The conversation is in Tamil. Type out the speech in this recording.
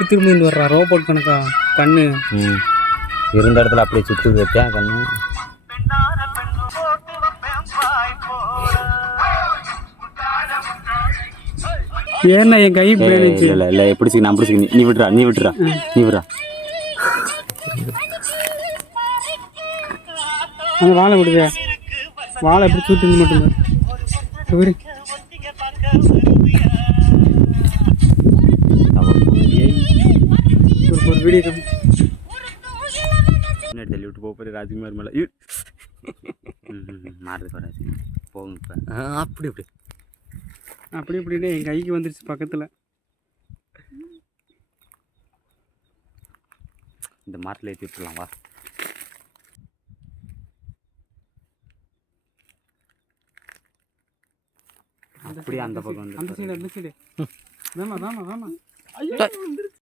இப்போ திரும்பி வர்றா ரோபோட் கணக்கா கண்ணு இருந்த இடத்துல அப்படியே சுற்றி வச்சேன் கண்ணு. ஏன்னா என் கை பேணிச்சு. இல்லை இல்லை பிடிச்சி நான் பிடிச்சி நீ விட்டுறா நீ விட்டுறா நீ விட்றா. அந்த வாழை விடுதே வாழை எப்படி சுட்டு மட்டும்தான் விடு. ஒரு வீடியோ தள்ளி விட்டு போகிற ராஜ்குமார் மேலே மாறுது வராது போகும். இப்போ அப்படி அப்படி அப்படி இப்படின்னு என் கைக்கு வந்துருச்சு பக்கத்தில். இந்த மரத்தில் ஏற்றி விட்டுலாம் வா. அந்த அப்படியே அந்த பக்கம் அந்த சைடு அந்த சைடு வேமா வேமா வேமா.